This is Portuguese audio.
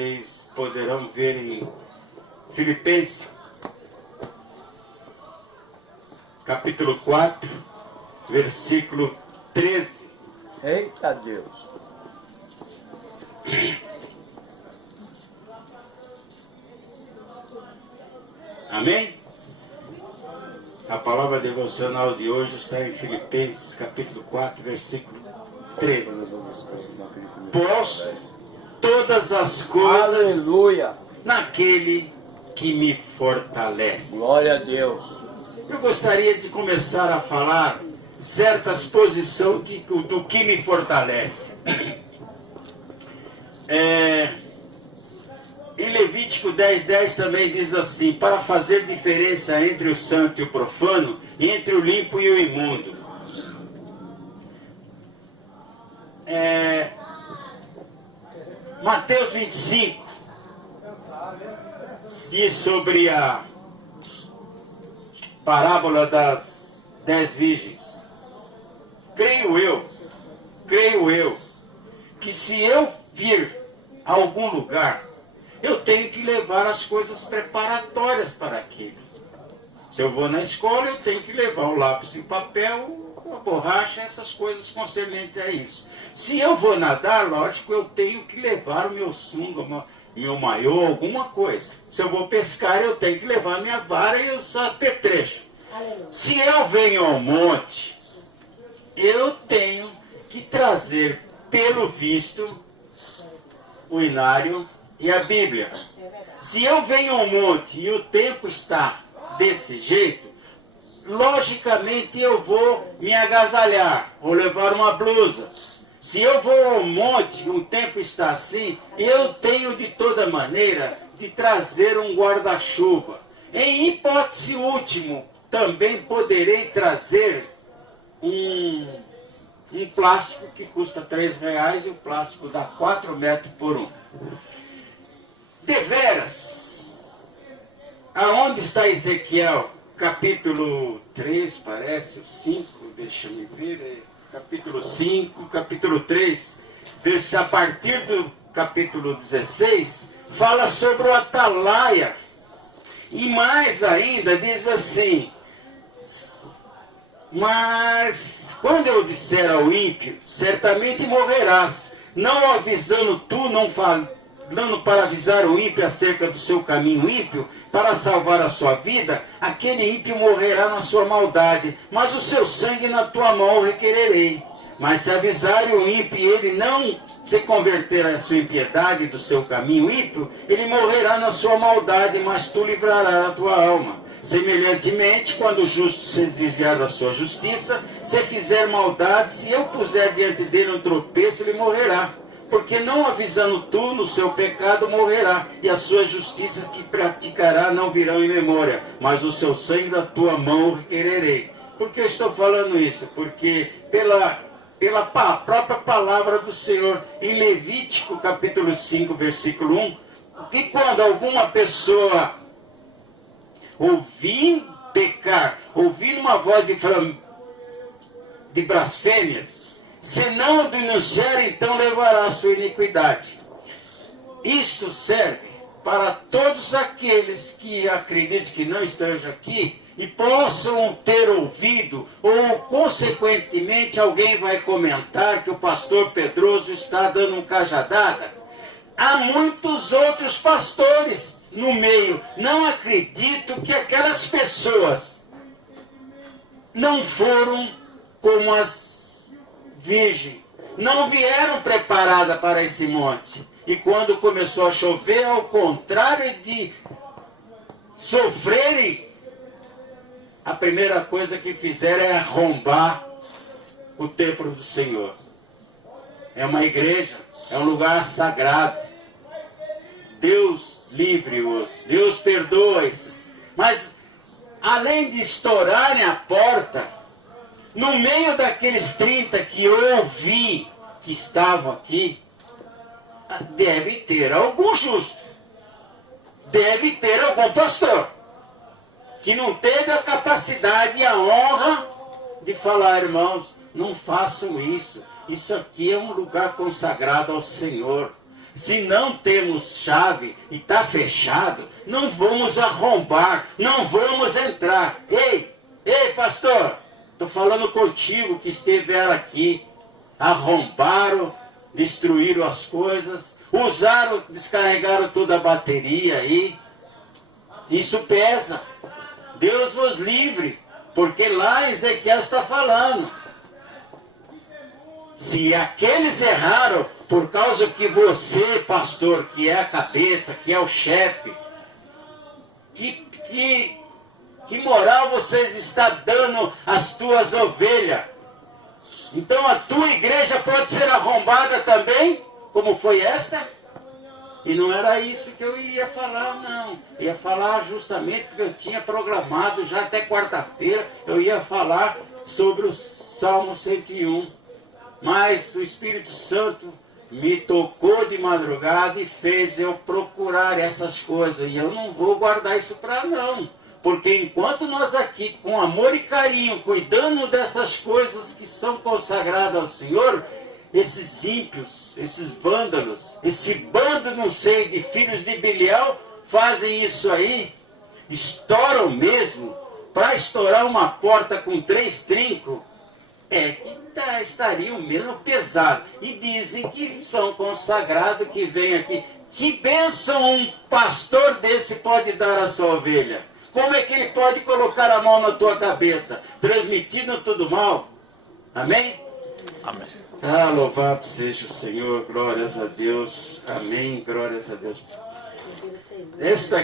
Vocês poderão ver em Filipenses, capítulo 4, versículo 13. Eita Deus! Amém? A palavra devocional de hoje está em Filipenses, capítulo 4, versículo 13. Posso todas as coisas, Aleluia! naquele que me fortalece. Glória a Deus! Eu gostaria de começar a falar certas posições do que me fortalece. Em Levítico 10:10 também diz assim: para fazer diferença entre o santo e o profano, entre o limpo e o imundo. Mateus 25 diz sobre a parábola das 10 virgens. Creio eu, que se eu vir a algum lugar, eu tenho que levar as coisas preparatórias para aquilo. Se eu vou na escola, eu tenho que levar o lápis e papel, a borracha, essas coisas concernentes a isso. Se eu vou nadar, lógico, eu tenho que levar o meu sunga, meu maiô, alguma coisa. Se eu vou pescar, eu tenho que levar minha vara e os apetrechos. Se eu venho ao monte, eu tenho que trazer, pelo visto, o inário e a Bíblia. Se eu venho ao monte e o tempo está desse jeito, logicamente eu vou me agasalhar, vou levar uma blusa. Se eu vou ao monte e o tempo está assim, eu tenho de toda maneira de trazer um guarda-chuva. Em hipótese último, também poderei trazer um plástico que custa R$3 e o plástico dá 4 metros por 1. Deveras, aonde está Ezequiel? Capítulo 3, parece, 5, deixa-me ver, capítulo 5, capítulo 3, a partir do capítulo 16, fala sobre o atalaia. E mais ainda, diz assim: mas quando eu disser ao ímpio, certamente morrerás, não avisando tu, não falando para avisar o ímpio acerca do seu caminho ímpio, para salvar a sua vida, aquele ímpio morrerá na sua maldade, mas o seu sangue na tua mão requererei. Mas se avisar o ímpio e ele não se converter à sua impiedade do seu caminho ímpio, ele morrerá na sua maldade, mas tu livrarás a tua alma. Semelhantemente, quando o justo se desviar da sua justiça, se fizer maldade, se eu puser diante dele um tropeço, ele morrerá. Porque não avisando tu no seu pecado morrerá, e a sua justiça que praticará não virão em memória, mas o seu sangue da tua mão requererei. Por que eu estou falando isso? Porque pela própria palavra do Senhor, em Levítico capítulo 5, versículo 1, que quando alguma pessoa ouvir pecar, ouvir uma voz de blasfêmias, se não denunciar, então levará a sua iniquidade. Isto serve para todos aqueles que acreditam que não estejam aqui e possam ter ouvido, ou consequentemente alguém vai comentar que o pastor Pedroso está dando um cajadada. Há muitos outros pastores no meio. Não acredito que aquelas pessoas não foram como as virgens, não vieram preparadas para esse monte. E quando começou a chover, ao contrário de sofrerem, a primeira coisa que fizeram é arrombar o templo do Senhor. É uma igreja, é um lugar sagrado. Deus livre-os, Deus perdoa-os. Mas, além de estourarem a porta, no meio daqueles 30 que eu ouvi que estavam aqui, deve ter algum justo, deve ter algum pastor, que não teve a capacidade e a honra de falar: irmãos, não façam isso, isso aqui é um lugar consagrado ao Senhor. Se não temos chave e está fechado, não vamos arrombar, não vamos entrar. Ei, pastor, estou falando contigo que estiveram aqui, arrombaram, destruíram as coisas, usaram, descarregaram toda a bateria aí. Isso pesa. Deus vos livre, porque lá Ezequiel está falando. Se aqueles erraram por causa que você, pastor, que é a cabeça, que é o chefe, que moral vocês estão dando às tuas ovelhas? Então a tua igreja pode ser arrombada também, como foi esta? E não era isso que eu ia falar, não. Eu ia falar justamente porque eu tinha programado já até quarta-feira, eu ia falar sobre o Salmo 101. Mas o Espírito Santo me tocou de madrugada e fez eu procurar essas coisas. E eu não vou guardar isso para não. Porque enquanto nós aqui, com amor e carinho, cuidando dessas coisas que são consagradas ao Senhor, esses ímpios, esses vândalos, esse bando, não sei, de filhos de Belial, fazem isso aí, estouram mesmo, para estourar uma porta com 3 trincos, que estariam mesmo pesados. E dizem que são consagrados, que vêm aqui. Que bênção um pastor desse pode dar à sua ovelha? Como é que ele pode colocar a mão na tua cabeça, transmitindo tudo mal? Amém? Amém. Ah, louvado seja o Senhor, glórias a Deus. Amém, glórias a Deus. Esta